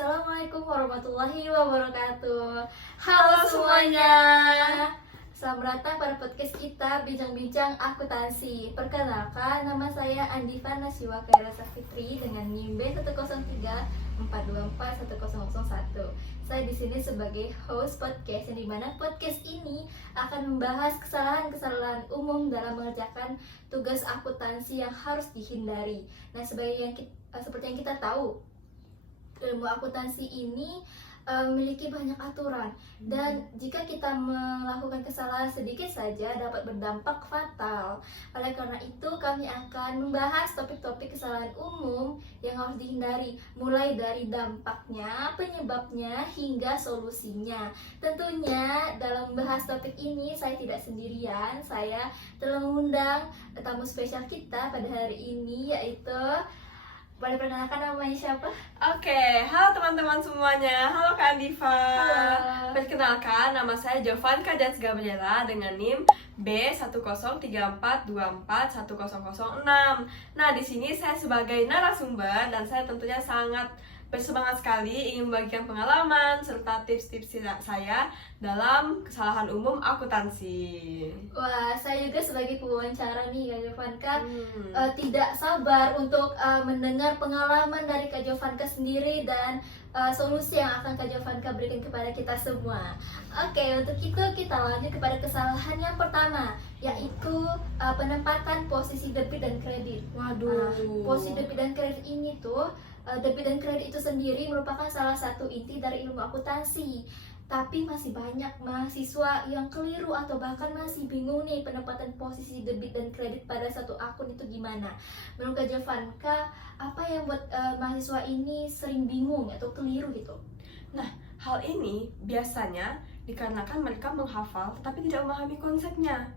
Assalamualaikum warahmatullahi wabarakatuh. Halo semuanya. Selamat datang pada podcast kita Bincang-Bincang Akuntansi. Perkenalkan, nama saya Andiva Nasiwa Kairasa Fitri dengan NIM B10342410001. Saya di sini sebagai host podcast, yang dimana podcast ini akan membahas kesalahan-kesalahan umum dalam mengerjakan tugas akuntansi yang harus dihindari. Nah, seperti yang kita tahu, ilmu akuntansi ini memiliki banyak aturan, dan jika kita melakukan kesalahan sedikit saja dapat berdampak fatal. Oleh karena itu, kami akan membahas topik-topik kesalahan umum yang harus dihindari, mulai dari dampaknya, penyebabnya, hingga solusinya. Tentunya dalam membahas topik ini saya tidak sendirian. Saya telah mengundang tamu spesial kita pada hari ini, yaitu, boleh perkenalkan namanya siapa? Oke, halo teman-teman semuanya. Halo Kak Andiva. Halo. Perkenalkan, nama saya Jovanka Jans Gabriela dengan NIM B10342410006. Nah, di sini saya sebagai narasumber dan saya tentunya sangat bersemangat sekali ingin membagikan pengalaman serta tips-tips saya dalam kesalahan umum akuntansi. Wah, saya juga sebagai pewawancara nih Kak Jovanka, tidak sabar untuk mendengar pengalaman dari Kak Jovanka sendiri dan solusi yang akan Kak Jovanka berikan kepada kita semua. Oke, untuk itu kita lanjut kepada kesalahan yang pertama, yaitu penempatan posisi debit dan kredit. Waduh. Posisi debit dan kredit ini tuh, debit dan kredit itu sendiri merupakan salah satu inti dari ilmu akuntansi. Tapi masih banyak mahasiswa yang keliru atau bahkan masih bingung nih penempatan posisi debit dan kredit pada satu akun itu gimana. Menurut Kak Jovanka, apa yang buat mahasiswa ini sering bingung atau keliru gitu? Nah, hal ini biasanya dikarenakan mereka menghafal tetapi tidak memahami konsepnya.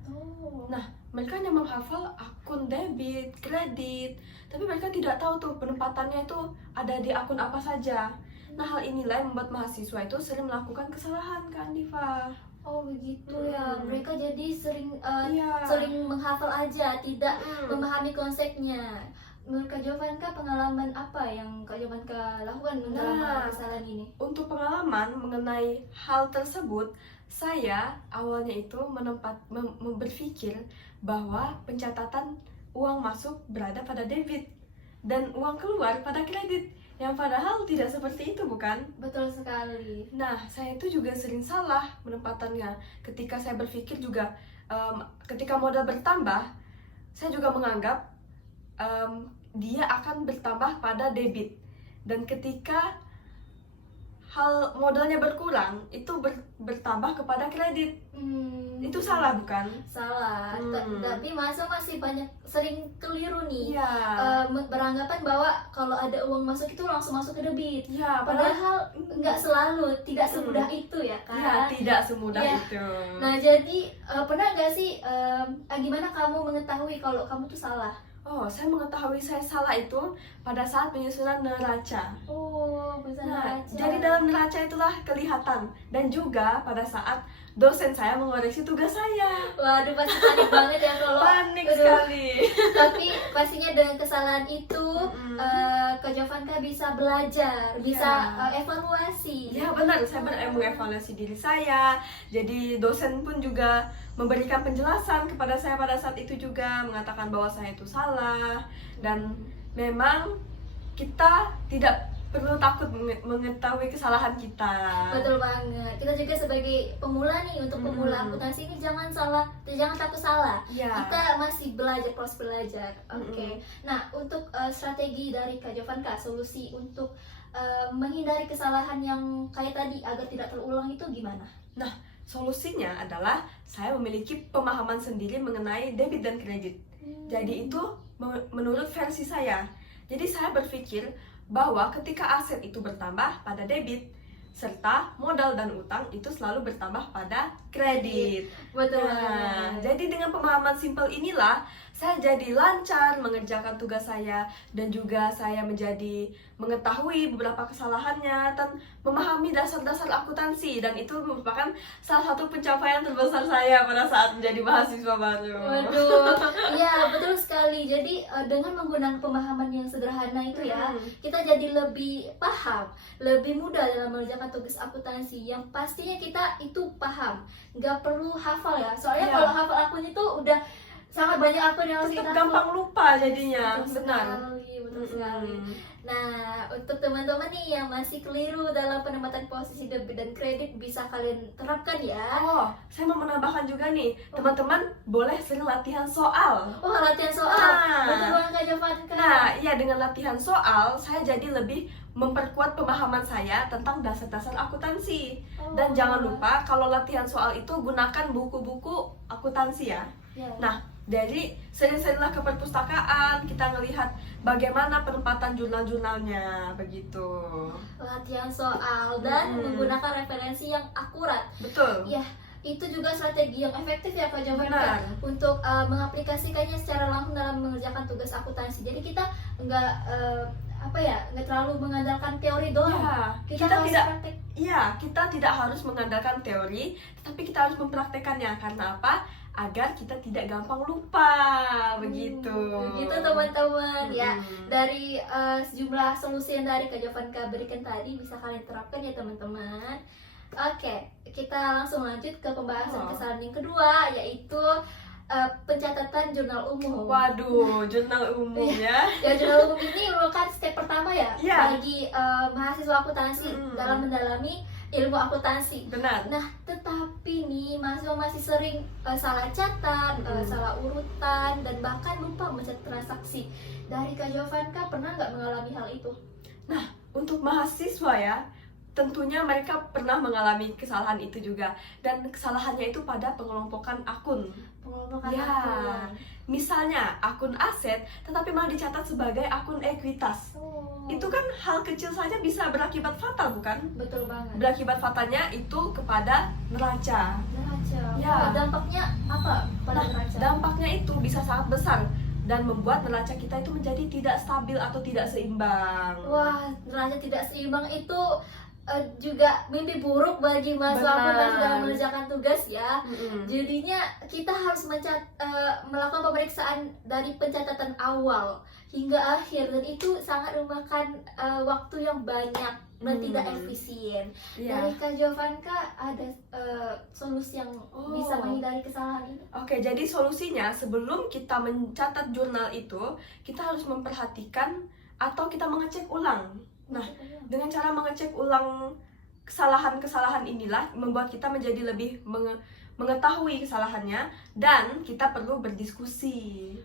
Nah, mereka hanya menghafal akun debit, kredit, tapi mereka tidak tahu tuh penempatannya itu ada di akun apa saja. Nah, hal inilah yang membuat mahasiswa itu sering melakukan kesalahan, Kak Andiva. Oh begitu ya, mereka jadi sering Iya. sering menghafal aja, tidak memahami konsepnya. Menurut Kak Jovanka, pengalaman apa yang Kak Jovanka lakukan dalam kesalahan ini? Untuk pengalaman mengenai hal tersebut, saya awalnya itu berpikir bahwa pencatatan uang masuk berada pada debit dan uang keluar pada kredit, yang padahal tidak seperti itu, bukan? Betul sekali. Nah, saya itu juga sering salah penempatannya. Ketika saya berpikir juga, ketika modal bertambah, saya juga menganggap dia akan bertambah pada debit. Dan ketika hal modalnya berkurang, itu bertambah kepada kredit. Itu salah, bukan? Salah, tapi masih banyak sering keliru nih. Iya. Beranggapan bahwa kalau ada uang masuk itu langsung masuk ke debit. Ya, Padahal nggak selalu, tidak semudah itu ya kan? Ya, tidak semudah Ya. itu. Nah, jadi pernah nggak sih, gimana kamu mengetahui kalau kamu tuh salah? Oh, saya mengetahui saya salah itu pada saat penyusunan neraca. Oh, bisa Nah, neraca. jadi dalam neraca itulah kelihatan, dan juga pada saat dosen saya mengoreksi tugas saya. Waduh, pasti panik banget ya kalau Panik aduh. sekali. Tapi pastinya dengan kesalahan itu Kak Jovanka bisa belajar, bisa evaluasi. Ya benar, saya mengevaluasi diri saya. Jadi dosen pun juga memberikan penjelasan kepada saya pada saat itu juga, mengatakan bahwa saya itu salah, dan memang kita tidak perlu takut mengetahui kesalahan kita. Betul banget. Kita juga sebagai pemula nih, untuk pemula akuntansi ini jangan takut salah. Ya. Kita masih belajar, proses belajar. Oke. Nah, untuk strategi dari Kak Jovanka, solusi untuk menghindari kesalahan yang kayak tadi agar tidak terulang itu gimana? Nah, solusinya adalah saya memiliki pemahaman sendiri mengenai debit dan kredit. Jadi itu menurut versi saya. Jadi saya berpikir bahwa ketika aset itu bertambah pada debit, serta modal dan utang itu selalu bertambah pada kredit. Betul. Nah, jadi dengan pemahaman simpel inilah saya jadi lancar mengerjakan tugas saya, dan juga saya menjadi mengetahui beberapa kesalahannya dan memahami dasar-dasar akuntansi, dan itu merupakan salah satu pencapaian terbesar saya pada saat menjadi mahasiswa baru. Waduh, iya betul sekali. Jadi dengan menggunakan pemahaman yang sederhana itu ya, kita jadi lebih paham, lebih mudah dalam mengerjakan tugas akuntansi. Yang pastinya kita itu paham, nggak perlu hafal ya. Soalnya Iya. kalau hafal akun itu udah sangat banyak akun yang harus Tetap kita gampang hafal. lupa jadinya, Betul benar. sekali, betul sekali. Mm-mm. Nah, untuk teman-teman nih yang masih keliru dalam penempatan posisi debit dan kredit, bisa kalian terapkan ya. Oh, saya mau menambahkan juga nih, teman-teman boleh sering latihan soal. Oh, latihan soal. Nah. Betul banget Kak Jovanka. Nah, iya, dengan latihan soal, saya jadi lebih memperkuat pemahaman saya tentang dasar-dasar akuntansi. Oh. Dan jangan lupa, kalau latihan soal itu gunakan buku-buku akuntansi ya. Ya. Nah, jadi sering-seringlah ke perpustakaan, kita ngelihat bagaimana penempatan jurnal-jurnalnya, begitu. Latihan soal dan menggunakan referensi yang akurat. Betul. Ya, itu juga strategi yang efektif ya Kak Jovanka Benar. untuk mengaplikasikannya secara langsung dalam mengerjakan tugas akuntansi. Jadi kita nggak nggak terlalu mengandalkan teori doang. Ya, Kita kita harus tidak praktek. Iya, kita tidak harus mengandalkan teori, tetapi kita harus mempraktekannya. Karena apa? Agar kita tidak gampang lupa, begitu. Begitu teman-teman ya. Mm-mm. Dari sejumlah solusi yang dari Kak Jovanka berikan tadi bisa kalian terapkan ya teman-teman. Oke, kita langsung lanjut ke pembahasan kesalahan yang kedua, yaitu pencatatan jurnal umum. Waduh, jurnal umum ya. Ya, jurnal umum ini merupakan step pertama ya Iya. bagi mahasiswa akuntansi dalam mendalami ilmu akuntansi. Benar. Nah, tetapi nih mahasiswa masih sering salah catat, salah urutan, dan bahkan lupa mencatat transaksi. Dari Kak Jovanka pernah nggak mengalami hal itu? Nah, untuk mahasiswa ya, tentunya mereka pernah mengalami kesalahan itu juga. Dan kesalahannya itu pada pengelompokan akun. Pengelompokan Ya. akun. Misalnya akun aset, tetapi malah dicatat sebagai akun ekuitas. Oh. Itu kan hal kecil saja bisa berakibat fatal, bukan? Betul banget. Berakibat fatalnya itu kepada neraca. Neraca. Ya. Oh, dampaknya apa pada Nah, neraca? dampaknya itu bisa sangat besar dan membuat neraca kita itu menjadi tidak stabil atau tidak seimbang. Wah, neraca tidak seimbang itu juga mimpi buruk bagi mahasiswa Benar. akuntansi dalam mengerjakan tugas ya. Mm-mm. Jadinya kita harus melakukan pemeriksaan dari pencatatan awal hingga akhir, dan itu sangat memakan waktu yang banyak dan tidak efisien. Iya. Dari Kak Jovanka ada solusi yang Oh. bisa menghindari kesalahan ini? Oke, jadi solusinya sebelum kita mencatat jurnal itu, kita harus memperhatikan atau kita mengecek ulang. Nah, dengan cara mengecek ulang kesalahan-kesalahan inilah membuat kita menjadi lebih mengetahui kesalahannya, dan kita perlu berdiskusi.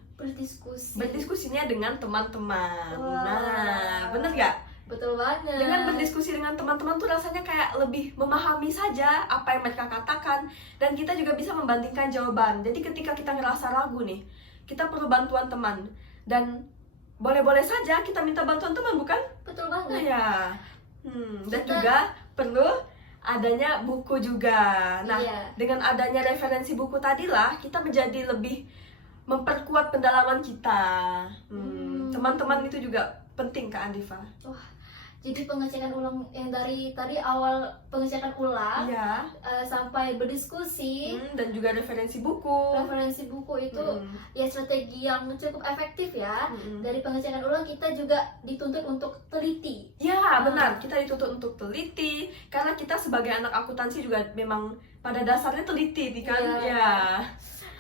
Berdiskusinya dengan teman-teman. Wah. Nah, bener gak? Betul banget. Dengan berdiskusi dengan teman-teman tuh rasanya kayak lebih memahami saja apa yang mereka katakan, dan kita juga bisa membandingkan jawaban. Jadi ketika kita ngerasa ragu nih, kita perlu bantuan teman, dan boleh-boleh saja kita minta bantuan teman, bukan? Betul Nah, banget. ya. Dan Kita- juga perlu adanya buku juga. Nah, Iya. dengan adanya referensi buku tadilah kita menjadi lebih memperkuat pendalaman kita. Teman-teman itu juga penting, Kak Andifa. Jadi pengecekan ulang yang dari tadi awal pengecekan ulang Iya. sampai berdiskusi, Dan juga referensi buku. referensi buku itu Mm. ya strategi yang cukup efektif ya. Mm-mm. Dari pengecekan ulang kita juga dituntut untuk teliti. Ya, benar. Kita dituntut untuk teliti, karena kita sebagai anak akuntansi juga memang pada dasarnya teliti, kan? Iya. Ya.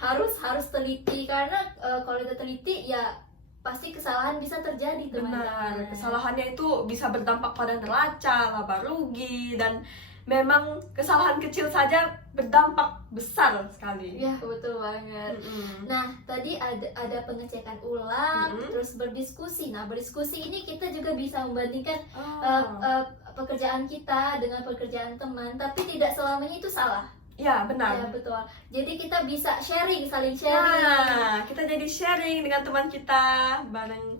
Harus teliti, karena kalau tidak teliti ya pasti kesalahan bisa terjadi, Benar. teman-teman. Kesalahannya itu bisa berdampak pada neraca, laba rugi, dan memang kesalahan kecil saja berdampak besar sekali. Ya, betul banget. Mm-mm. Nah, tadi ada pengecekan ulang, Mm-mm. terus berdiskusi. Nah, berdiskusi ini kita juga bisa membandingkan Oh. pekerjaan kita dengan pekerjaan teman, tapi tidak selamanya itu salah. Ya, benar. Ya, betul. Jadi kita bisa saling sharing. Nah, kita jadi sharing dengan teman kita bareng,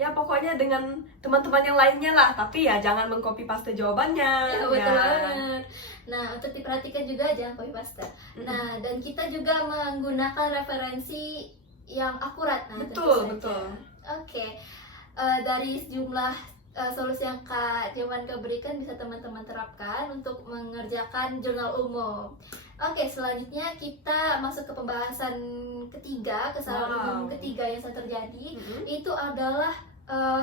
ya pokoknya dengan teman-teman yang lainnya lah, tapi ya jangan mengcopy paste jawabannya. Ya, betul banget. Nah, untuk diperhatikan juga jangan copy paste. Nah, dan kita juga menggunakan referensi yang akurat. Nah, tentu Betul, saja. betul. Oke, dari sejumlah solusi yang Kak Jovanka berikan bisa teman-teman terapkan untuk mengerjakan jurnal umum. Oke, selanjutnya kita masuk ke pembahasan ketiga, kesalahan umum ketiga yang sering terjadi. Itu adalah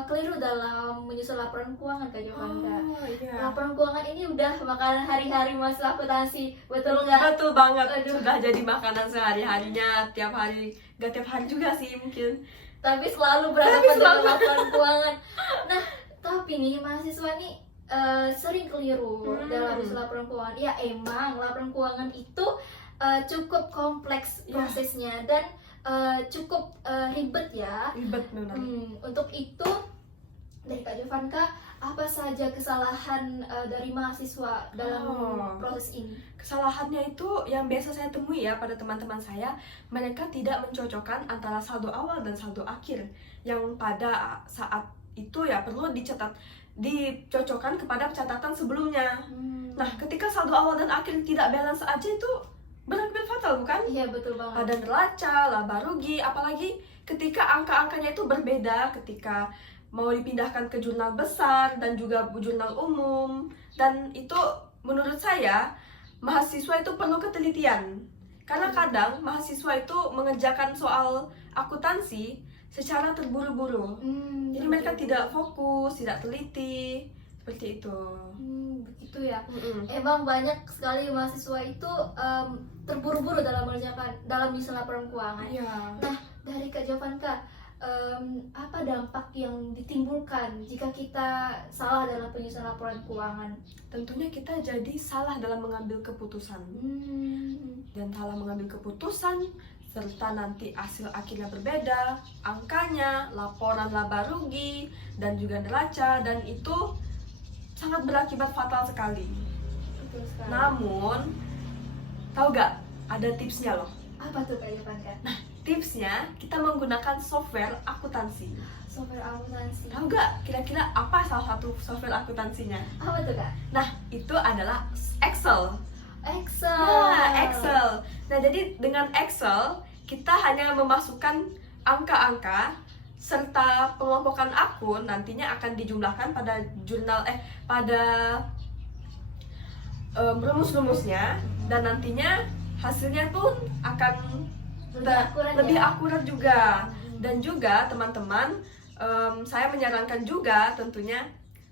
keliru dalam menyusun laporan keuangan, Kak Jovanka. Iya. Laporan keuangan ini udah makanan hari-hari mahasiswa akuntansi, betul nggak? Betul banget. Aduh. Sudah jadi makanan sehari-harinya, tiap hari. Gak tiap hari juga sih mungkin. Tapi selalu berhadapan dengan laporan keuangan. Nah, tapi nih mahasiswa nih sering keliru dalam menyusun laporan keuangan. Ya emang laporan keuangan itu cukup kompleks prosesnya dan cukup ribet ya. Ribet benar. Untuk itu dari Kak Jovanka, apa saja kesalahan dari mahasiswa dalam proses ini? Kesalahannya itu yang biasa saya temui ya pada teman-teman saya, mereka tidak mencocokkan antara saldo awal dan saldo akhir, yang pada saat itu ya perlu dicocokkan kepada catatan sebelumnya. Nah, ketika saldo awal dan akhir tidak balance aja itu berakibat fatal, bukan? Iya, betul banget. Ada neraca, laba rugi, apalagi ketika angka-angkanya itu berbeda, ketika mau dipindahkan ke jurnal besar dan juga jurnal umum. Dan itu menurut saya mahasiswa itu perlu ketelitian, karena kadang mahasiswa itu mengerjakan soal akuntansi secara terburu-buru. Jadi mereka tidak fokus, tidak teliti, seperti itu. Begitu ya. Emang banyak sekali mahasiswa itu terburu-buru dalam menyusun laporan keuangan. Iya. Nah, dari Kak Jovanka, apa dampak yang ditimbulkan jika kita salah dalam penyusunan laporan keuangan? Tentunya kita jadi salah dalam mengambil keputusan. Dan salah mengambil keputusan, serta nanti hasil akhirnya berbeda, angkanya, laporan laba rugi, dan juga neraca, dan itu sangat berakibat fatal sekali. Betul sekali. Namun, tahu gak? Ada tipsnya loh. Apa tuh Kak Jovanka? Nah, tipsnya kita menggunakan software akuntansi. Software akuntansi. Tahu gak kira-kira apa salah satu software akuntansinya? Apa tuh Kak? Nah, itu adalah Excel. Excel. Ya, Excel. Nah, jadi dengan Excel kita hanya memasukkan angka-angka serta pengelompokan akun, nantinya akan dijumlahkan pada jurnal pada rumus-rumusnya, dan nantinya hasilnya pun akan lebih akurat juga. Dan juga teman-teman, saya menyarankan juga tentunya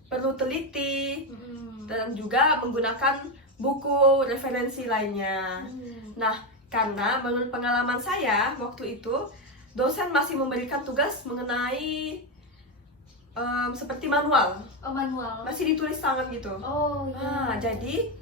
perlu teliti dan juga menggunakan buku referensi lainnya. Nah, karena menurut pengalaman saya waktu itu, dosen masih memberikan tugas mengenai seperti manual. Oh, manual. Masih ditulis tangan gitu. Oh, iya. Nah, jadi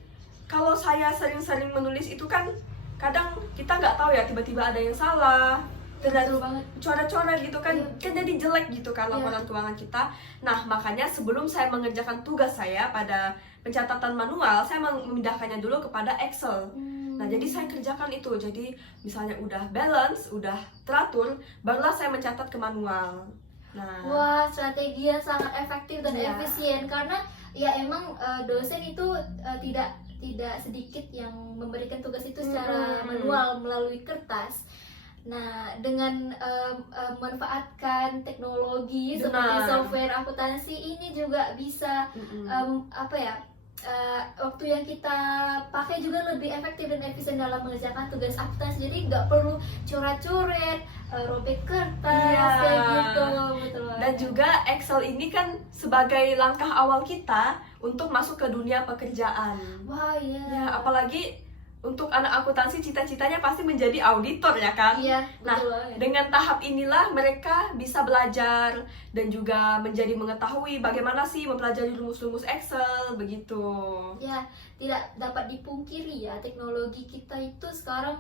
kalau saya sering-sering menulis itu kan kadang kita nggak tahu ya, tiba-tiba ada yang salah, Betul banget. coret-coret gitu kan, Iya. kan jadi jelek gitu kan laporan keuangan kita. Nah, makanya sebelum saya mengerjakan tugas saya pada pencatatan manual, saya memindahkannya dulu kepada Excel. Nah, jadi saya kerjakan itu. Jadi misalnya udah balance, udah teratur, barulah saya mencatat ke manual. Nah, Wah, strategi yang sangat efektif dan Iya. efisien, karena ya emang dosen itu tidak sedikit yang memberikan tugas itu secara manual melalui kertas. Nah, dengan memanfaatkan teknologi seperti Benar. software akuntansi ini juga bisa waktu yang kita pakai juga lebih efektif dan efisien dalam mengerjakan tugas akuntansi. Jadi nggak perlu coret-coret, robek kertas, Iya. kayak gitu. Betul banget. Dan juga Excel ini kan sebagai langkah awal kita untuk masuk ke dunia pekerjaan. Wah, iya. Ya, apalagi untuk anak akuntansi cita-citanya pasti menjadi auditor ya kan? Iya, Nah, betul banget. dengan tahap inilah mereka bisa belajar dan juga menjadi mengetahui bagaimana sih mempelajari rumus-rumus Excel begitu. Ya, tidak dapat dipungkiri ya, teknologi kita itu sekarang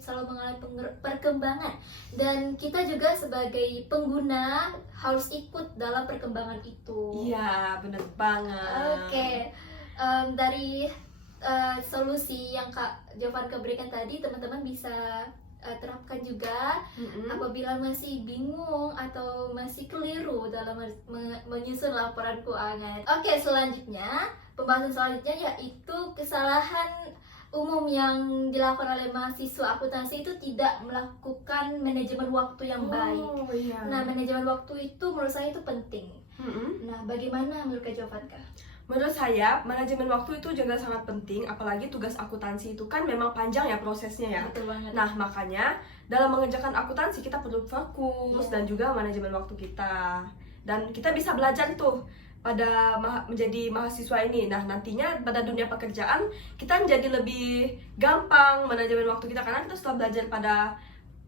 selalu mengalami perkembangan, dan kita juga sebagai pengguna harus ikut dalam perkembangan itu. Iya, bener banget. Oke, dari solusi yang Kak Jovanka berikan tadi, teman-teman bisa terapkan juga apabila masih bingung atau masih keliru dalam menyusun laporan keuangan. Oke, selanjutnya, pembahasan selanjutnya yaitu kesalahan umum yang dilakukan oleh mahasiswa akuntansi itu tidak melakukan manajemen waktu yang baik. Oh iya. Nah, manajemen waktu itu menurut saya itu penting. Nah, bagaimana menurut Kak Jovanka? Menurut saya, manajemen waktu itu juga sangat penting, apalagi tugas akuntansi itu kan memang panjang ya prosesnya ya. Betul banget. Nah, makanya dalam mengerjakan akuntansi kita perlu fokus dan juga manajemen waktu kita. Dan kita bisa belajar tuh pada menjadi mahasiswa ini. Nah, nantinya pada dunia pekerjaan kita menjadi lebih gampang manajemen waktu kita karena kita sudah belajar pada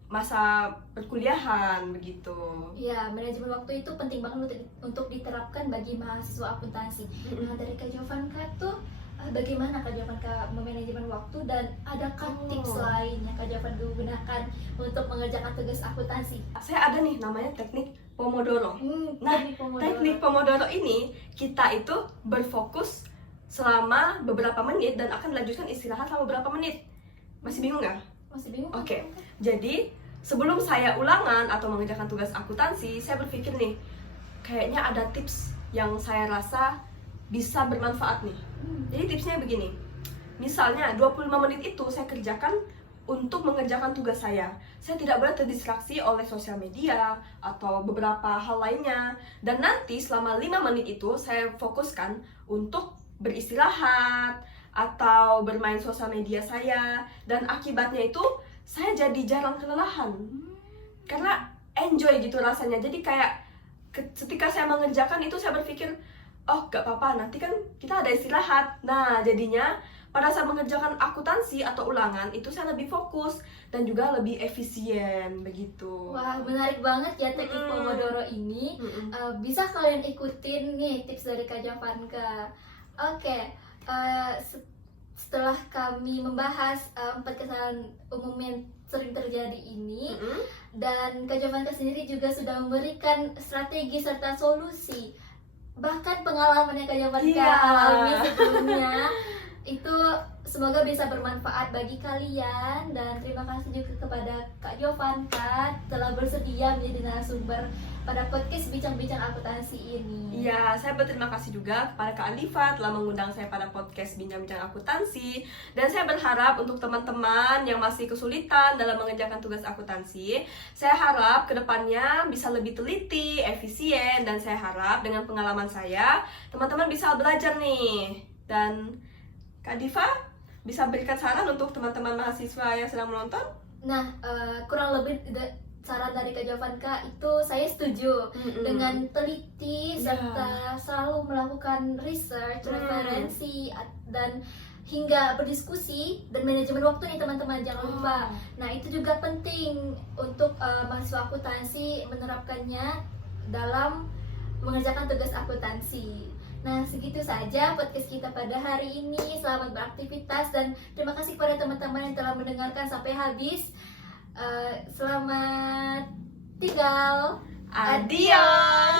masa perkuliahan begitu. Ya, manajemen waktu itu penting banget untuk diterapkan bagi mahasiswa akuntansi. Nah, dari Kak Jovanka tuh bagaimana Kak Jovanka memanajemen waktu dan adakah tips lain yang Kak Jovanka gunakan untuk mengerjakan tugas akuntansi? Saya ada nih namanya teknik Pomodoro. Nah, Pomodoro. teknik Pomodoro ini kita itu berfokus selama beberapa menit dan akan dilanjutkan istirahat selama beberapa menit. Masih bingung nggak? Masih bingung? Oke. Jadi sebelum saya ulangan atau mengerjakan tugas akuntansi, saya berpikir nih, kayaknya ada tips yang saya rasa bisa bermanfaat nih. Jadi tipsnya begini. Misalnya 25 menit itu saya kerjakan untuk mengerjakan tugas saya. Saya tidak boleh terdistraksi oleh sosial media atau beberapa hal lainnya. Dan nanti selama 5 menit itu saya fokuskan untuk beristirahat atau bermain sosial media saya. Dan akibatnya itu saya jadi jarang kelelahan. Karena enjoy gitu rasanya. Jadi kayak ketika saya mengerjakan itu saya berpikir, oh gak apa-apa, nanti kan kita ada istirahat. Nah, jadinya pada saat mengerjakan akuntansi atau ulangan itu saya lebih fokus dan juga lebih efisien begitu. Wah, menarik banget ya teknik Pomodoro ini. Bisa kalian ikutin nih tips dari Kak Jovanka. Oke, setelah kami membahas 4 kesalahan umum yang sering terjadi ini, dan Kak Jovanka sendiri juga sudah memberikan strategi serta solusi, bahkan pengalaman yang Kak Jovanka alami sebelumnya itu semoga bisa bermanfaat bagi kalian. Dan terima kasih juga kepada Kak Jovanka telah bersedia menjadi narasumber pada podcast Bincang-Bincang Akuntansi ini. Iya, saya berterima kasih juga kepada Kak Alifa telah mengundang saya pada podcast Bincang-Bincang Akuntansi. Dan saya berharap untuk teman-teman yang masih kesulitan dalam mengerjakan tugas akuntansi, saya harap kedepannya bisa lebih teliti, efisien, dan saya harap dengan pengalaman saya, teman-teman bisa belajar nih. Dan Kak Diva bisa berikan saran untuk teman-teman mahasiswa yang sedang menonton? Nah, kurang lebih saran dari Kak Jovanka itu saya setuju. Dengan teliti serta selalu melakukan research, referensi, dan hingga berdiskusi dan manajemen waktu nih teman-teman, jangan lupa. Nah, itu juga penting untuk mahasiswa akuntansi menerapkannya dalam mengerjakan tugas akuntansi. Nah, segitu saja podcast kita pada hari ini. Selamat beraktivitas dan terima kasih kepada teman-teman yang telah mendengarkan sampai habis. Selamat tinggal. Adios.